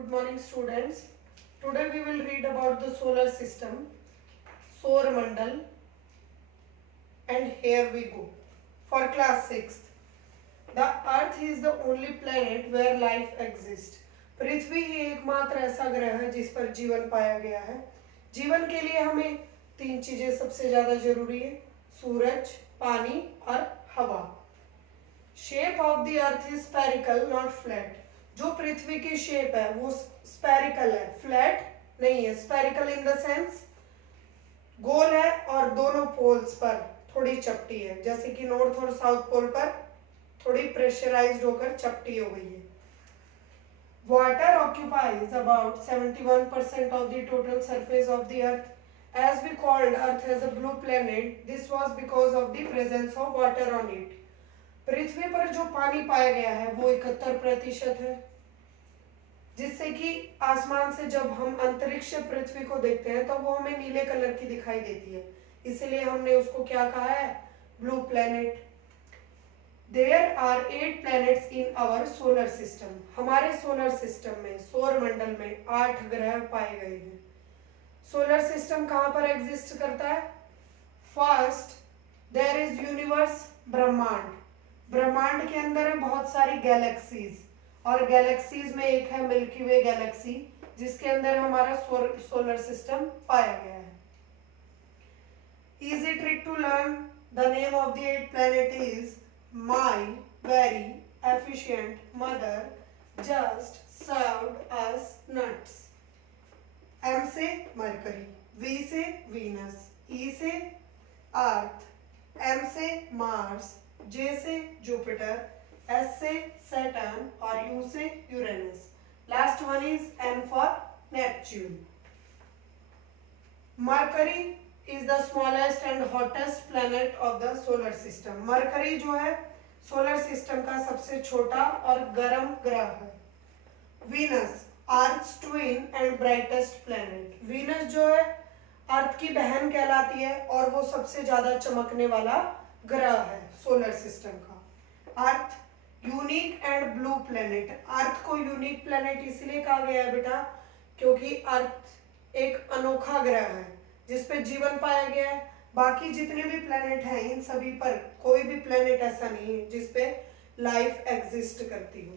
Good morning, students. Today we will read about the solar system, Saur Mandal, and here we go. For class 6th, the Earth is the only planet where life exists. पृथ्वी ही एकमात्र ऐसा ग्रह है जिस पर जीवन पाया गया है. जीवन के लिए हमें 3 चीजें सबसे ज्यादा जरूरी है: सूरज, पानी और हवा. Shape of the earth is spherical, not flat. जो पृथ्वी की शेप है वो स्फेरिकल है, फ्लैट नहीं है. स्फेरिकल इन द सेंस गोल है और दोनों पोल्स पर थोड़ी चपटी है, जैसे कि नॉर्थ और साउथ पोल पर थोड़ी प्रेशराइज्ड होकर चपटी हो गई है. Water occupies about 71% of the total surface of the earth. As we called earth as a blue planet, this was because of the presence of water on it. पृथ्वी पर जो पानी पाया गया है वो 71% है, जिससे कि आसमान से जब हम अंतरिक्ष पृथ्वी को देखते हैं तो वो हमें नीले कलर की दिखाई देती है, इसलिए हमने उसको क्या कहा है? Blue planet. There are 8 planets in our solar system. हमारे सोलर सिस्टम में, सौर मंडल में 8 ग्रह पाए गए हैं. सोलर सिस्टम कहाँ पर एग्जिस्ट करता है? फर्स्ट देयर इज यूनिवर्स, ब्रह्मांड. ब्रह्मांड के अंदर है बहुत सारी गैलेक्सीज, और गैलेक्सीज में एक है मिल्की वे गैलेक्सी, जिसके अंदर हमारा सोलर सिस्टम पाया गया है. Easy trick to learn the name of the 8 planet is My very efficient mother just served us nuts. M से मरकरी, V से वीनस, E से अर्थ, M से मार्स, J से जुपिटर, S से सैटर्न और U से Uranus. Last one is N for Neptune. Mercury is the smallest and hottest planet of the solar system. Mercury जो है सोलर सिस्टम का सबसे छोटा और गर्म ग्रह है. Venus, earth twin and brightest planet. Venus जो है अर्थ की बहन कहलाती है और वो सबसे ज्यादा चमकने वाला ग्रह है सोलर सिस्टम का. अर्थ यूनिक एंड ब्लू प्लेनेट. अर्थ को यूनिक प्लेनेट इसलिए कहा गया है बेटा क्योंकि अर्थ एक अनोखा ग्रह है जिस पे जीवन पाया गया है. बाकी जितने भी प्लेनेट हैं इन सभी पर कोई भी प्लेनेट ऐसा नहीं है जिस पे लाइफ एग्जिस्ट करती हो.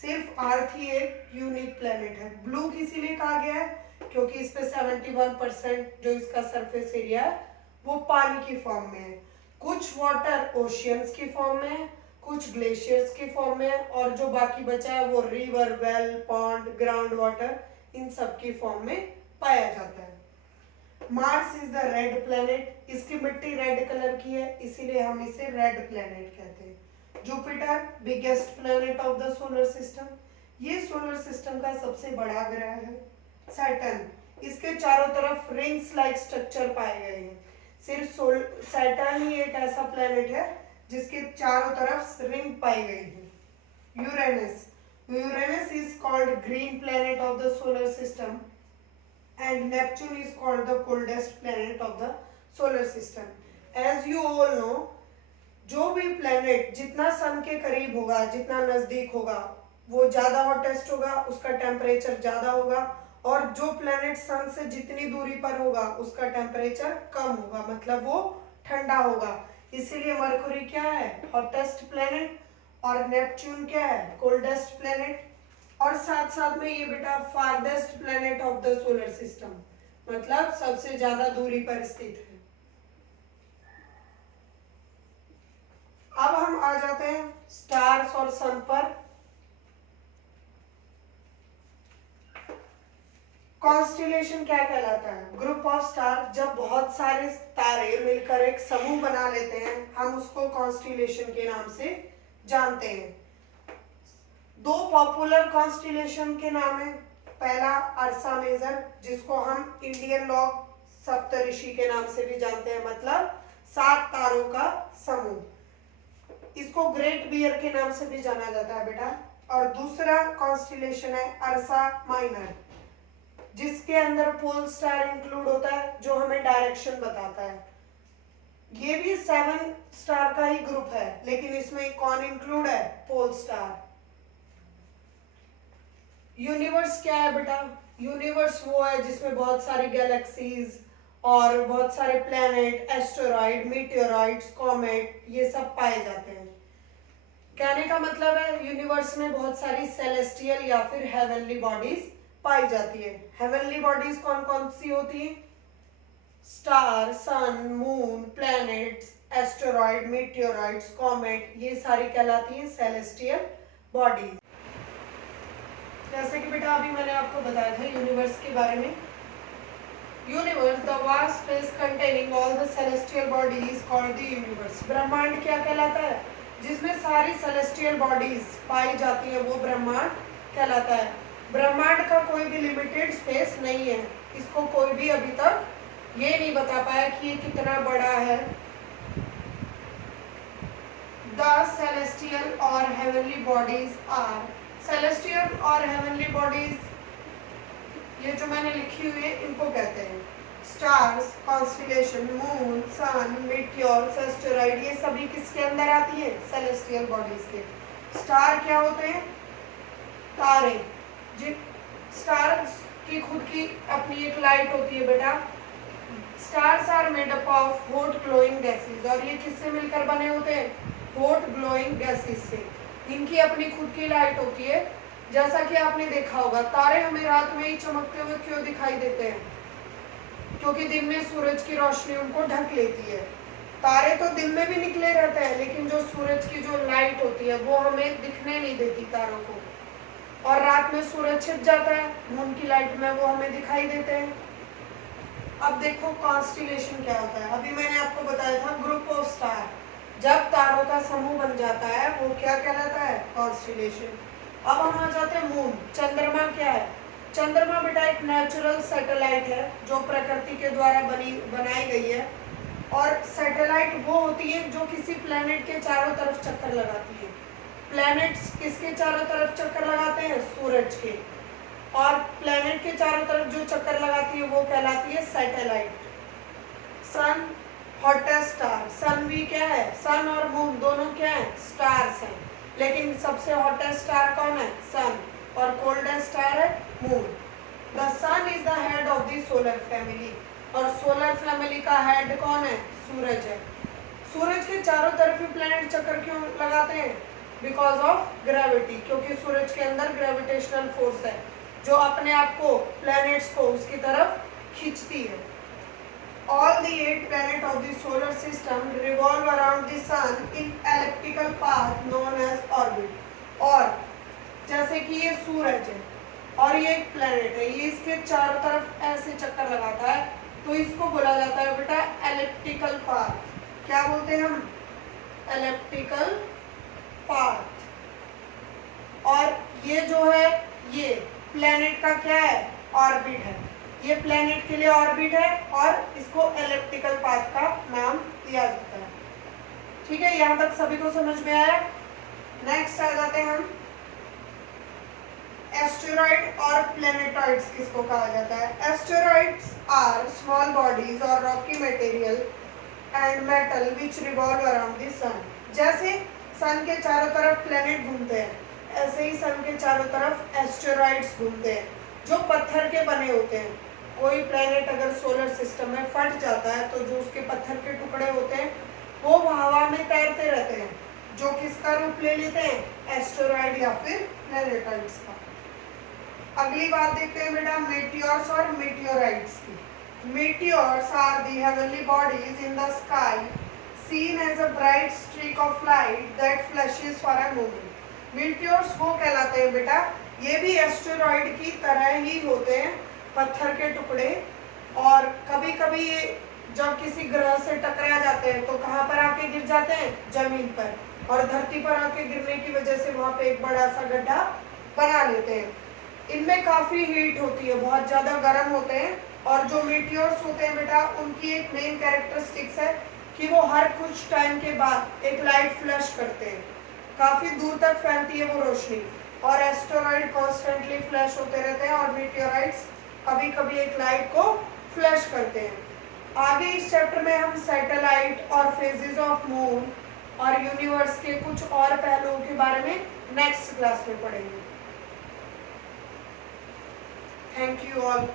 सिर्फ अर्थ ही एक यूनिक प्लेनेट है. ब्लू इसीलिए कहा गया है क्योंकि इस पे 71% जो इसका सरफेस एरिया है वो पानी की फॉर्म में है. कुछ वाटर ओशियंस की फॉर्म में है, कुछ ग्लेशियर्स की फॉर्म में है, और जो बाकी बचा है वो river, well, pond, ground water, इन सब की फॉर्म में पाया जाता है. Mars is the red planet. इसकी मिट्टी रेड कलर की है इसीलिए हम इसे रेड प्लेनेट कहते हैं. Jupiter biggest planet of the solar system. ये सोलर सिस्टम का सबसे बड़ा ग्रह है. सैटर्न, इसके चारों तरफ रिंग्स लाइक स्ट्रक्चर पाए गए हैं. सिर्फ सैटर्न ही एक ऐसा प्लेनेट है जिसके चारों तरफ रिंग पाई गई है. Uranus, Uranus is called green planet of the solar system and Neptune is called the coldest planet of the solar system. As you all know, जो भी planet जितना सन के करीब होगा, जितना नजदीक होगा, वो ज्यादा हॉटेस्ट होगा, उसका टेम्परेचर ज्यादा होगा, और जो planet सन से जितनी दूरी पर होगा उसका टेम्परेचर कम होगा, मतलब वो ठंडा होगा. इसीलिए मरकुरी क्या है? हॉटेस्ट प्लेनेट, और नेपच्यून क्या है? Coldest planet. और साथ साथ में ये बेटा farthest planet of the solar system, मतलब सबसे ज्यादा दूरी पर स्थित है. अब हम आ जाते हैं स्टार्स और सन पर. कॉन्स्टिलेशन क्या कहलाता है? Group of star. जब बहुत सारे तारे मिलकर एक समूह बना लेते हैं हम उसको कॉन्स्टिलेशन के नाम से जानते हैं. 2 पॉपुलर कॉन्स्टिलेशन के नाम है. पहला अर्सा मेजर, जिसको हम इंडियन लॉग सप्तऋषि के नाम से भी जानते हैं, मतलब 7 तारों का समूह. इसको ग्रेट बियर के नाम से भी जाना जाता है बेटा. और दूसरा कॉन्स्टिलेशन है अर्सा माइनर, जिसके अंदर पोल स्टार इंक्लूड होता है जो हमें डायरेक्शन बताता है. ये भी 7 स्टार का ही ग्रुप है, लेकिन इसमें कौन इंक्लूड है? Pole star. यूनिवर्स क्या है बेटा? यूनिवर्स वो है जिसमें बहुत सारी गैलेक्सीज और बहुत सारे प्लैनेट, एस्टेरॉइड, मीटियोराइड्स, कॉमेट ये सब पाए जाते हैं। कहने का मतलब है यूनिवर्स में बहुत सारी सेलेस्टियल या फिर हेवनली बॉडीज पाई जाती है। हेवनली बॉडीज कौन कौन सी होती है? स्टार, सन, मून, प्लैनेट्स, एस्टेरॉइड, मीटियोराइड्स, कॉमेट ये सारी कहलाती हैं सेलेस्टियल बॉडीज। जैसे कि बेटा अभी मैंने आपको बताया था यूनिवर्स के बारे में। Universe the vast space containing all the celestial bodies called the universe. ब्रह्मांड क्या कहलाता है? जिसमें सारी सेलेस्टियल बॉडीज पाई जाती है वो ब्रह्मांड कहलाता है। ब्रह्मांड का कोई भी लिमिटेड स्पेस नहीं है। इसको कोई भी अभी तक ये नहीं बता पाया कि ये कितना बड़ा है। द सेलेस्टियल और हेवनली बॉडीज आर, सेलेस्टियल और हेवनली बॉडीज ये जो मैंने लिखी हुई है इनको कहते हैं स्टार्स, कॉन्स्टेलेशन, मून, सन, मीटियोर्स, एस्टेरॉइड ये सभी किसके अंदर आती है? सेलेस्टियल बॉडीज के। स्टार क्या होते हैं? तारे। जिन स्टार की खुद की अपनी एक लाइट होती है बेटा। Stars are made up of hot glowing gases और ये किससे मिलकर बने होते हैं? हॉट ग्लोइंग गैसेस से। इनकी अपनी खुद की लाइट होती है। जैसा कि आपने देखा होगा तारे हमें रात में ही चमकते हुए क्यों दिखाई देते हैं? क्योंकि दिन में सूरज की रोशनी उनको ढक लेती है। तारे तो दिन में भी निकले रहते हैं लेकिन जो सूरज की जो लाइट होती है वो हमें दिखने नहीं देती तारों को, और रात में सूरज छिप जाता है, मून की लाइट में वो हमें दिखाई देते हैं। अब देखो कॉन्स्टेलेशन क्या होता है। अभी मैंने आपको बताया था ग्रुप ऑफ स्टार, जब तारों का समूह बन जाता है वो क्या कहलाता है? कॉन्स्टेलेशन। अब हम आ जाते हैं मून। चंद्रमा क्या है? चंद्रमा बेटा एक नेचुरल सैटेलाइट है जो प्रकृति के द्वारा बनाई गई है, और सैटेलाइट वो होती है जो किसी प्लैनेट के चारों तरफ चक्कर लगाती है। प्लैनेट्स किसके चारों तरफ चक्कर लगाते हैं? सूरज के। और प्लैनेट के चारों तरफ जो चक्कर लगाती है वो कहलाती है सैटेलाइट। सन हॉटेस्ट स्टार। सन भी क्या है? सन और मून दोनों क्या है? स्टार्स हैं, लेकिन सबसे हॉटेस्ट स्टार कौन है? सन। और कोल्डेस्ट स्टार है moon. The sun is the head of the solar family, और सोलर फैमिली का हेड कौन है? सूरज है। सूरज के चारों तरफ ही प्लैनेट चक्कर क्यों लगाते हैं? बिकॉज ऑफ ग्रेविटी, क्योंकि सूरज के अंदर ग्रेविटेशनल फोर्स है जो अपने आप को प्लैनेट्स को उसकी तरफ खींचती है। All the 8 planets of the solar system revolve around the sun in elliptical path known as orbit। और जैसे कि ये सूरज है और ये एक प्लेनेट है, ये इसके चारों तरफ ऐसे चक्कर लगाता है तो इसको बोला जाता है बेटा एलिप्टिकल पाथ। क्या बोलते हैं हम? Elliptical path. और ये जो है ये प्लेनेट का क्या है? ऑर्बिट है। ये प्लेनेट के लिए ऑर्बिट है और इसको एलिप्टिकल पाथ का नाम दिया जाता है। ठीक है, यहाँ तक सभी को समझ में आया? नेक्स्ट आ जाते हैं हम एस्टेरॉइड और प्लैनेटॉइड्स किसको कहा जाता है? एस्टेरॉइड्स आर स्मॉल बॉडीज और rocky material and metal which revolve around the sun. जैसे सन के चारों तरफ प्लैनेट घूमते हैं, ऐसे ही सन के चारों तरफ एस्टेरॉइड्स घूमते हैं जो पत्थर के बने होते हैं। कोई प्लैनेट अगर सोलर सिस्टम में फट जाता है तो जो उसके पत्थर के टुकड़े होते हैं वो हवा में तैरते रहते हैं, जो किसका रूप ले लेते हैं? एस्टेरॉइड या फिर प्लैनेटॉइड्स का। अगली बात देखते हैं बेटा मेटियोर्स और मीटियोराइट्स की। Meteors are the heavenly bodies in the sky seen as a bright streak of light that flashes for a moment. Meteors वो कहलाते हैं बेटा, ये भी एस्टेरॉइड की तरह ही होते हैं, पत्थर के टुकड़े। और कभी कभी ये जब किसी ग्रह से टकरा जाते हैं तो कहाँ पर आके गिर जाते हैं? जमीन पर, और धरती पर आके गिरने की वजह से वहाँ पे एक बड़ा सा गड्ढा बना लेते हैं। इनमें काफी हीट होती है, बहुत ज्यादा गर्म होते हैं। और जो मीटियोर्स होते हैं बेटा उनकी एक मेन कैरेक्टरिस्टिक्स है कि वो हर कुछ टाइम के बाद एक लाइट फ्लैश करते हैं, काफी दूर तक फैलती है वो रोशनी। और एस्टेरॉइड कॉन्स्टेंटली फ्लैश होते रहते हैं और मीटियोराइट्स कभी कभी एक लाइट को फ्लैश करते हैं। आगे इस चैप्टर में हम सैटेलाइट और फेजेस ऑफ मून और यूनिवर्स के कुछ और पहलुओं के बारे में नेक्स्ट क्लास में पढ़ेंगे। Thank you all.